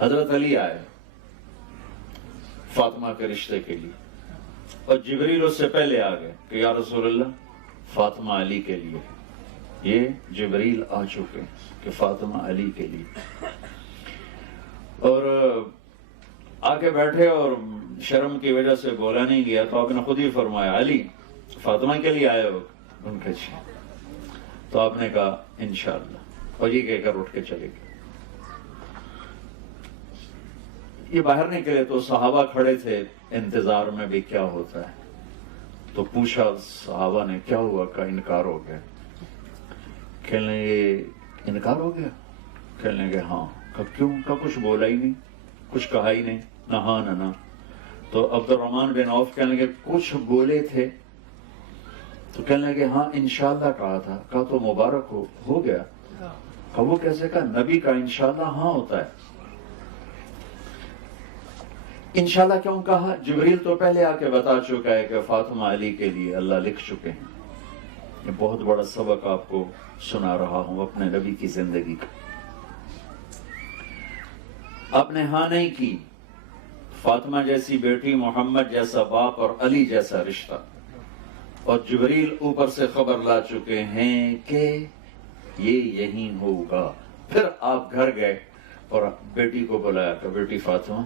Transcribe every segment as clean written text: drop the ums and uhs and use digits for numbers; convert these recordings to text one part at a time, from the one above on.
حضرت علی آئے فاطمہ کے رشتے کے لیے، اور جبریل اس سے پہلے آ گئے کہ یا رسول اللہ فاطمہ علی کے لیے، یہ جبریل آ چکے کہ فاطمہ علی کے لیے، اور آ کے بیٹھے اور شرم کی وجہ سے بولا نہیں گیا، تو آپ نے خود ہی فرمایا علی فاطمہ کے لیے آئے ہو؟ ان کے جی۔ تو آپ نے کہا انشاءاللہ، اور یہ کہہ کر اٹھ کے چلے گئے۔ یہ باہر نکلے تو صحابہ کھڑے تھے انتظار میں بھی کیا ہوتا ہے، تو پوچھا صحابہ نے کیا ہوا؟ کا انکار ہو گیا۔ کہنے لگے انکار ہو گیا؟ کہنے لگے ہاں۔ کہ کیوں؟ کا کچھ بولا ہی نہیں، کچھ کہا ہی نہیں، نہ ہاں نہ نہ۔ تو عبد الرحمن بن عوف کہنے لگے کچھ بولے تھے؟ تو کہنے لگے ہاں انشاءاللہ کہا تھا۔ کہا تو مبارک ہو گیا۔ کہا وہ کیسے؟ کہا نبی کا انشاءاللہ ہاں ہوتا ہے۔ انشاءاللہ کیوں کہا؟ جبریل تو پہلے آ کے بتا چکا ہے کہ فاطمہ علی کے لیے اللہ لکھ چکے ہیں۔ یہ بہت بڑا سبق آپ کو سنا رہا ہوں اپنے نبی کی زندگی کا۔ آپ نے ہاں نہیں کی، فاطمہ جیسی بیٹی، محمد جیسا باپ اور علی جیسا رشتہ، اور جبریل اوپر سے خبر لا چکے ہیں کہ یہ یہی ہوگا۔ پھر آپ گھر گئے اور بیٹی کو بلایا کہ بیٹی فاطمہ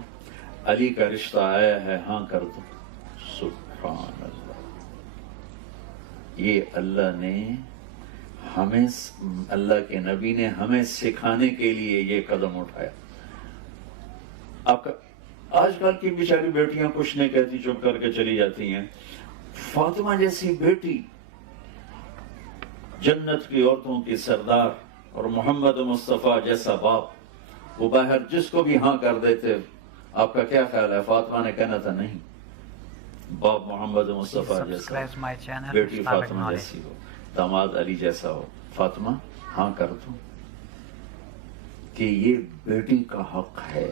علی کا رشتہ آیا ہے، ہاں کر دو۔ سبحان اللہ، یہ اللہ نے ہمیں، اللہ کے نبی نے ہمیں سکھانے کے لیے یہ قدم اٹھایا۔ آپ کا آج کل کی بیچاری بیٹیاں کچھ نہیں کہتی، چپ کر کے چلی جاتی ہیں۔ فاطمہ جیسی بیٹی، جنت کی عورتوں کی سردار، اور محمد مصطفیٰ جیسا باپ، وہ باہر جس کو بھی ہاں کر دیتے۔ آپ کا کیا خیال ہے؟ فاطمہ نے کہنا تھا نہیں، باپ محمد مصطفیٰ جیسا، بیٹی فاطمہ جیسی ہو، داماد علی جیسا ہو، فاطمہ ہاں کر دو، کہ یہ بیٹی کا حق ہے،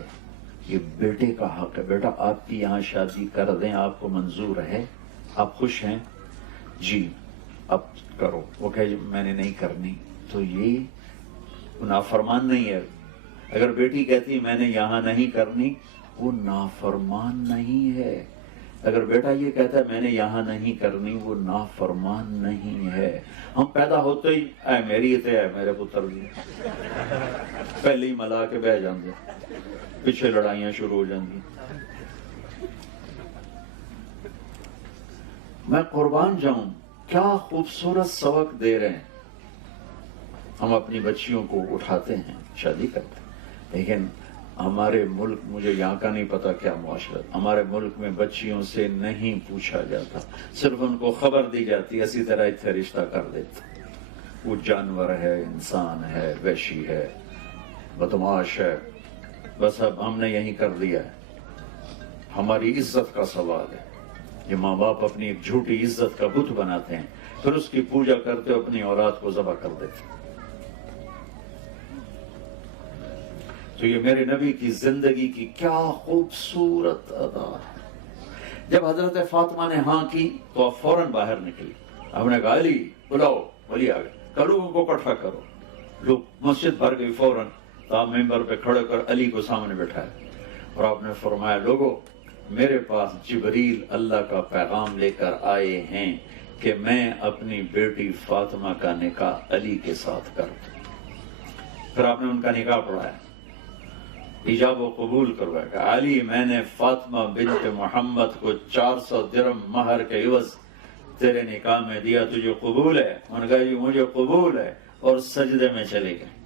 یہ بیٹے کا حق ہے۔ بیٹا آپ کی یہاں شادی کر دیں، آپ کو منظور ہے؟ آپ خوش ہیں؟ جی اب کرو۔ وہ کہے میں نے نہیں کرنی، تو یہ نافرمان نہیں ہے۔ اگر بیٹی کہتی میں نے یہاں نہیں کرنی، وہ نافرمان نہیں ہے۔ اگر بیٹا یہ کہتا ہے میں نے یہاں نہیں کرنی، وہ نافرمان نہیں ہے۔ ہم پیدا ہوتے ہی اے میری تے اے میرے پتر دی پہلے ہی ملا کے بہ جاندے، پیچھے لڑائیاں شروع ہو جاندی۔ میں قربان جاؤں، کیا خوبصورت سبق دے رہے ہیں۔ ہم اپنی بچیوں کو اٹھاتے ہیں، شادی کرتے ہیں، لیکن ہمارے ملک، مجھے یہاں کا نہیں پتا کیا معاشرت، ہمارے ملک میں بچیوں سے نہیں پوچھا جاتا، صرف ان کو خبر دی جاتی، اسی طرح اتنے رشتہ کر دیتے۔ وہ جانور ہے، انسان ہے، وحشی ہے، بدماش ہے، بس اب ہم نے یہی کر دیا ہے۔ ہماری عزت کا سوال ہے۔ یہ ماں باپ اپنی ایک جھوٹی عزت کا بت بناتے ہیں، پھر اس کی پوجا کرتے، اپنی اولاد کو ذبح کر دیتے۔ تو یہ میرے نبی کی زندگی کی کیا خوبصورت ادا ہے۔ جب حضرت فاطمہ نے ہاں کی تو آپ فوراً باہر نکلی۔ ہم نے کہا علی بلاؤ، علی آ گئے، لوگوں کو اکٹھا کرو۔ لوگ مسجد بھر گئی فوراً، تو آپ ممبر پہ کھڑے کر علی کو سامنے بٹھایا، اور آپ نے فرمایا لوگوں میرے پاس جبریل اللہ کا پیغام لے کر آئے ہیں کہ میں اپنی بیٹی فاطمہ کا نکاح علی کے ساتھ کروں۔ پھر آپ نے ان کا نکاح پڑھایا، ایجاب و قبول کروایا کہ علی میں نے فاطمہ بنت محمد کو 400 درہم مہر کے عوض تیرے نکاح میں دیا، تجھے قبول ہے؟ انہوں نے کہا جی مجھے قبول ہے، اور سجدے میں چلے گئے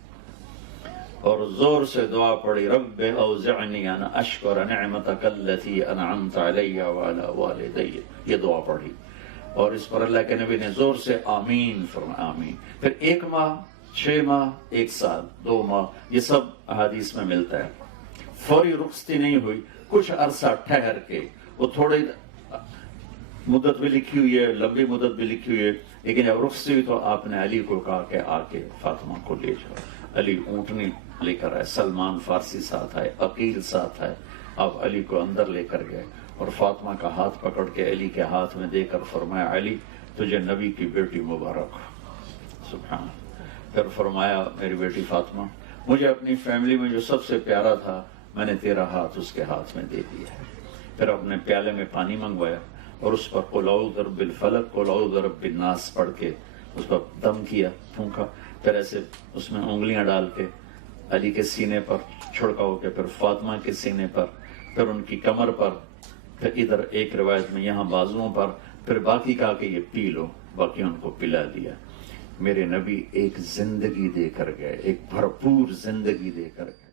اور زور سے دعا پڑھی، رب اوزعنی ان اشکر نعمتک التی انعمت علی وعلی والدی، یہ دعا پڑھی، اور اس پر اللہ کے نبی نے زور سے آمین فرمایا، آمین۔ پھر 1 ماہ، 6 ماہ، 1 سال، 2 ماہ، یہ سب احادیث میں ملتا ہے۔ فوری رخصتی نہیں ہوئی، کچھ عرصہ ٹھہر کے، وہ تھوڑی مدت بھی لکھی ہوئی ہے، لمبی مدت بھی لکھی ہوئی ہے، لیکن جب رخصتی ہوئی تو آپ نے علی کو کہا کہ آ کے فاطمہ کو لے جاؤ۔ علی اونٹنی لے کر آئے، سلمان فارسی ساتھ آئے، عقیل ساتھ آئے، آپ علی کو اندر لے کر گئے اور فاطمہ کا ہاتھ پکڑ کے علی کے ہاتھ میں دے کر فرمایا علی تجھے نبی کی بیٹی مبارک ہو۔ سبحان۔ پھر فرمایا میری بیٹی فاطمہ، مجھے اپنی فیملی میں جو سب سے پیارا تھا میں نے تیرا ہاتھ اس کے ہاتھ میں دے دیا ہے۔ پھر اپنے پیالے میں پانی منگوایا اور اس پر قل اعوذ برب الفلق قل اعوذ برب الناس پڑھ کے اس پر دم کیا، پھونکا، پھر ایسے اس میں انگلیاں ڈال کے علی کے سینے پر چھڑکاؤ کے، پھر فاطمہ کے سینے پر، پھر ان کی کمر پر، پھر ادھر ایک روایت میں یہاں بازوؤں پر، پھر باقی کہا کہ یہ پی لو، باقی ان کو پلا دیا۔ میرے نبی ایک زندگی دے کر گئے، ایک بھرپور زندگی دے کر گئے۔